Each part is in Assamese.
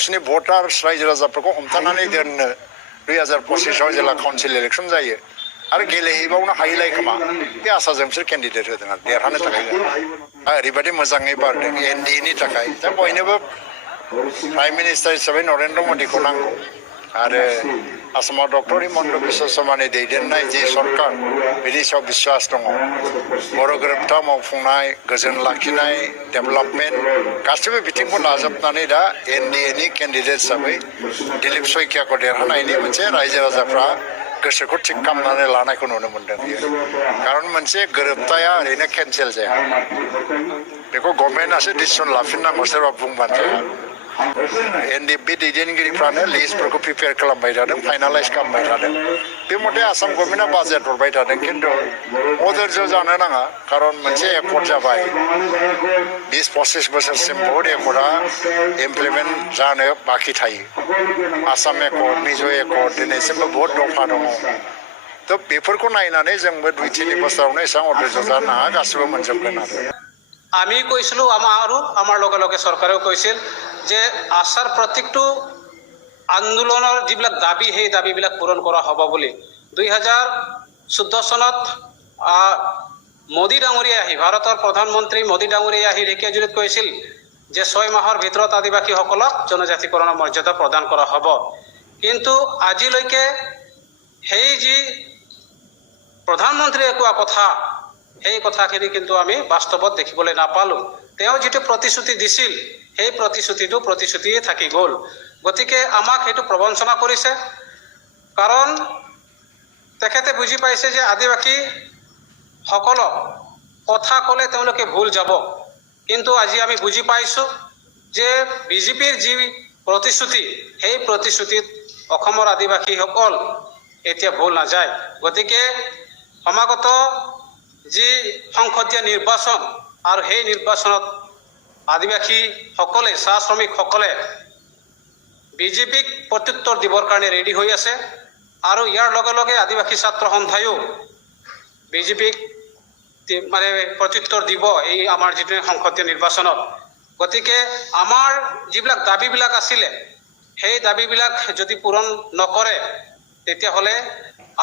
गावसोरनि भटार्स रायजो राजाफोरखौ हमथानानै दोननो 2025 जेला काउन्सिल इलेक्सन जायो आरो गेलेहैबावनो हायैलाय खोमा बे आसाजों बिसोर केन्डिडेट होदों आरो देरहानो थाखाय ओरैबायदि मोजाङै बारदों एनडिएनि थाखाय दा बयनोबो प्राइम मिनिस्टार हिसाबै नरेन्द्र मदिखौ नांगौ आरो आसामाव डक्टर हिमन्त बिश्व शर्मानि दैदेननाय जे सरकार बिनि सायाव बिश्वास दङ बर' गोरोबथा मावफुंनाय गोजोन लाखिनाय डेभेलपमेन्ट गासैबो बिथिंखौ नाजाबनानै दा एनडिएनि केन्डिडेट हिसाबै दिलीप शइकियाखौ देरहानायनि मोनसे रायजो राजाफ्रा गोसोखौ थिग खालामनानै लानायखौ नुनो मोनदों बियो खारन मोनसे गोरोबथाया ओरैनो केन्सेल जाया बेखौ गभर्नमेन्टआसो डिसिसन लाफिननांगौ सोरबा बुंबानो जाया एनडिए दैदेनगिरिफ्रानो लिस्टफोरखौ प्रिपेयार खालामबाय थादों फाइनालाइज खालामबाय थादों बे मथे आसाम गभर्नमेन्टआ बाजेट हरबाय थादों खिन्थु अधैर्य जानो नाङा खारन मोनसे एकर्ड जाबाय 20-25 बोसोरसिम बहुद एकर्डआ इमप्लिमेन्ट जानो बाखि थायो आसाम एकर्ड मिज' एकर्ड दिनैसिमबो बहुद दफा दङ তো बेफोरखौ नायनानै जोंबो 2-3 बोसोरावनो एसेबां अधैर्य जानो नाङा गासिबो मोनजोबगोन आरो আমি কৈছিলোঁ আমাৰ লগে লগে চৰকাৰেও কৈছিল যে আশাৰ প্ৰত্যেকটো আন্দোলনৰ যিবিলাক দাবী সেই দাবীবিলাক পূৰণ কৰা হ'ব বুলি 2014 চনত মোদী ডাঙৰীয়া আহি ভাৰতৰ প্ৰধানমন্ত্ৰী মোদী ডাঙৰীয়া আহি ঢেকীয়াজুলিত কৈছিল যে 6 মাহৰ ভিতৰত আদিবাসীসকলক জনজাতিকৰণৰ মৰ্যাদা প্ৰদান কৰা হ'ব কিন্তু আজিলৈকে সেই যি প্ৰধানমন্ত্ৰীয়ে কোৱা কথা সেই কথাখিনি কিন্তু আমি বাস্তৱত দেখিবলৈ নাপালোঁ তেওঁ যেটো প্ৰতিশ্ৰুতি দিছিল সেই প্ৰতিশ্ৰুতিয়ে থাকি গ'ল গতিকে আমাক হেতু প্ৰবঞ্চনা কৰিছে কাৰণ তেখেতে বুজি পাইছে যে আদিবাসী সকলক কথা ক'লে তেওঁলোকে ভুল যাব কিন্তু আজি আমি বুজি পাইছো যে বিজেপিৰ যি প্ৰতিশ্ৰুতি সেই প্ৰতিশ্ৰুতিত অসমৰ আদিবাসীসকল এতিয়া ভুল নাযায় গতিকে সমাগত যি সংসদীয় নিৰ্বাচন আৰু সেই নিৰ্বাচনত আদিবাসীসকলে চাহ শ্ৰমিকসকলে বিজেপিক প্ৰত্যুত্তৰ দিবৰ কাৰণে ৰেডি হৈ আছে আৰু ইয়াৰ লগে লগে আদিবাসী ছাত্ৰ সন্থায়ো বিজেপিক মানে প্ৰত্যুত্তৰ দিব এই আমাৰ যিটো সংসদীয় নিৰ্বাচনত গতিকে আমাৰ যিবিলাক দাবীবিলাক আছিলে সেই দাবীবিলাক যদি পূৰণ নকৰে তেতিয়াহ'লে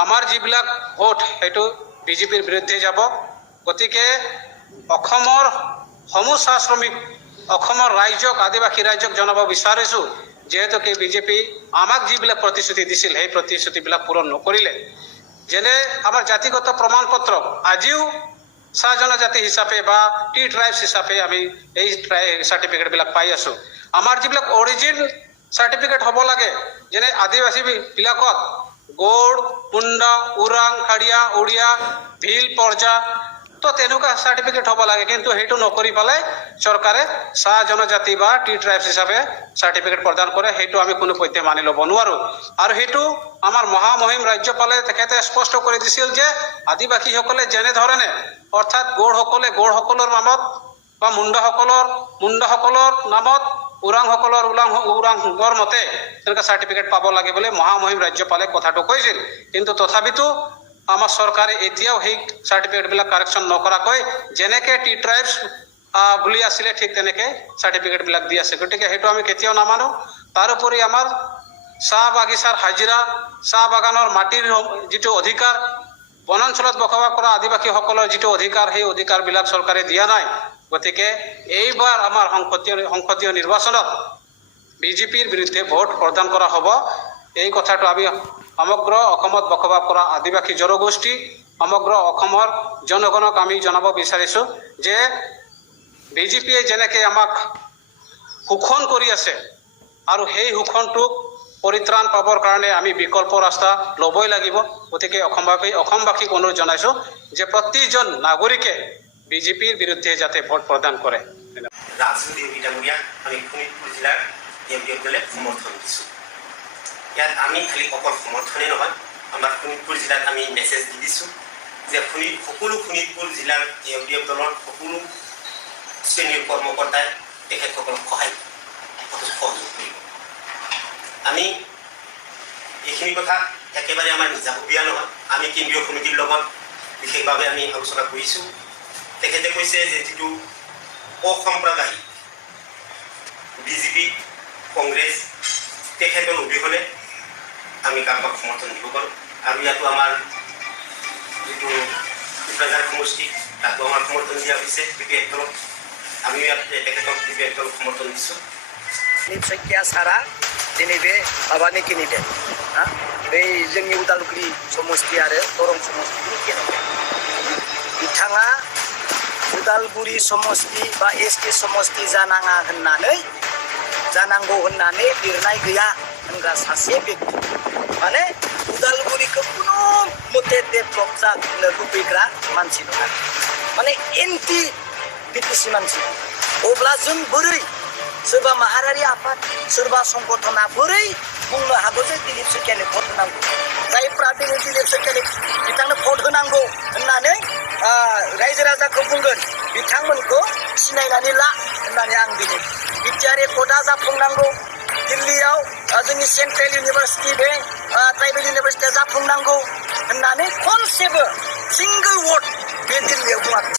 আমাৰ যিবিলাক ভোট সেইটো বিজেপিৰ বিৰুদ্ধে যাব গতিকে অসমৰ সমূহ চাহ শ্ৰমিক অসমৰ ৰাইজক আদিবাসী ৰাইজক জনাব বিচাৰিছোঁ যেহেতু কি বিজেপি আমাক যিবিলাক প্ৰতিশ্ৰুতি দিছিল সেই প্ৰতিশ্ৰুতিবিলাক পূৰণ নকৰিলে যেনে আমাৰ জাতিগত প্ৰমাণ পত্ৰ আজিও চাহ জনজাতি হিচাপে বা টি ট্ৰাইবছ হিচাপে আমি এই চাৰ্টিফিকেটবিলাক পাই আছোঁ আমাৰ যিবিলাক অৰিজিন চাৰ্টিফিকেট হ'ব লাগে যেনে আদিবাসীবিলাকত গৌড় মুণ্ডা ওৰাং খাৰিয়া উৰিয়া ভিল পৰ্জা তো তেনেকুৱা চাৰ্টিফিকেট হ'ব লাগে কিন্তু সেইটো নকৰি পেলাই চৰকাৰে চাহ জনজাতি বা টি ট্ৰাইবছ হিচাপে চাৰ্টিফিকেট প্ৰদান কৰে সেইটো আমি কোনো পধ্যে মানি ল'ব নোৱাৰোঁ আৰু সেইটো আমাৰ মহামহিম ৰাজ্যপালে তেখেতে স্পষ্ট কৰি দিছিল যে আদিবাসীসকলে যেনেধৰণে অৰ্থাৎ গৌড়সকলৰ নামত বা মুণ্ডাসকলৰ নামত ওৰাংসকলৰ মতে তেনেকুৱা চাৰ্টিফিকেট পাব লাগে বুলি মহামহিম ৰাজ্যপালে কথাটো কৈছিল কিন্তু তথাপিতো আমাৰ চৰকাৰে এতিয়াও সেই চাৰ্টিফিকেটবিলাক কাৰেকশ্যন নকৰাকৈ যেনেকৈ টি ট্ৰাইবছ বুলি আছিলে ঠিক তেনেকৈ চাৰ্টিফিকেটবিলাক দি আছে গতিকে সেইটো আমি কেতিয়াও নামানো তাৰোপৰি আমাৰ চাহ বাগিচাৰ হাজিৰা চাহ বাগানৰ মাটিৰ যিটো অধিকাৰ বনাঞ্চলত বসবাস কৰা আদিবাসীসকলৰ যিটো অধিকাৰ সেই অধিকাৰবিলাক চৰকাৰে দিয়া নাই গতিকে এইবাৰ আমাৰ সংসদীয় নিৰ্বাচনত বিজেপিৰ বিৰুদ্ধে ভোট প্ৰদান কৰা হ'ব এই কথাটো আমি সমগ্ৰ অসমত বসবাস কৰা আদিবাসী জনগোষ্ঠী সমগ্ৰ অসমৰ জনগণক আমি জনাব বিচাৰিছোঁ যে বিজেপিয়ে যেনেকৈ আমাক শোষণ কৰি আছে আৰু সেই শোষণটোক পৰিত্ৰাণ পাবৰ কাৰণে আমি বিকল্প ৰাস্তা ল'বই লাগিব গতিকে অসমবাসীক অনুৰোধ জনাইছোঁ যে প্ৰতিজন নাগৰিকে বিজেপিৰ বিৰুদ্ধে যাতে ভোট প্ৰদান কৰে ৰাজনীতি ডাঙৰীয়া আমি শোণিতপুৰ জিলাৰ দলে সমৰ্থন দিছোঁ ইয়াত আমি খালি অকল সমৰ্থনেই নহয় আমাৰ শোণিতপুৰ জিলাত আমি মেছেজ দি দিছোঁ যে সকলো শোণিতপুৰ জিলাৰ দলৰ সকলো শ্ৰেণীৰ কৰ্মকৰ্তাই তেখেতসকলক সহযোগ কৰিব আমি এইখিনি কথা একেবাৰে আমাৰ নিজাববীয়া নহয় আমি কেন্দ্ৰীয় সমিতিৰ লগত বিশেষভাৱে আমি আলোচনা কৰিছোঁ তেখেতে কৈছে যে যিটো অসাম্প্ৰদায়িক বিজেপি কংগ্ৰেছ তেখেতৰ অবিহনে আমি কাৰোবাক সমৰ্থন দিব পাৰোঁ। আৰু ইয়াতো আমাৰ যিটো কোকৰাঝাৰ সমষ্টি তাতো আমাৰ সমৰ্থন দিয়া হৈছে BPF দলক। আমিও ইয়াত তেখেতক BPF দলক সমৰ্থন দিছোঁ। निफ्राय सारा दिनै बे माबानि केन्डिडेट बै जोंनि उदालगुरि समष्टि आरो दरं समष्टिनि केन्डिडेट बिथाङा उदालगुरि समष्टि बा ST समष्टि जानांगौ होननानै लिरनाय गैया होनग्रा सासे बेक्ति माने उदालगुरिखौ खुनु मते डेभलप जानो लुबैग्रा मानसि नङा माने एन्टि BTC मानसि। अब्ला जों बोरै सोरबा माहारियारि आफाद सोरबा संगठना बोरै बुंनो हागौ जे दिलीप शइकियानो भट होनांगौ जायफ्रा दिनै दिलीप शइकियानो बिथांनो भट होनांगौ होननानै रायजो राजाखौ बुंगोन बिथांमोनखौ सिनायनानै ला होननानै आं दिनै बिटिआर एकर्डआ जाफुंनांगौ दिल्लीयाव जोंनि सेन्ट्रेल इउनिभार्सिटि बे ट्राइबेल इउनिभार्सिटिया जाफुंनांगौ होननानै खनसेबो सिंगोल वार्ड बे दिल्लीयाव बुङाखै।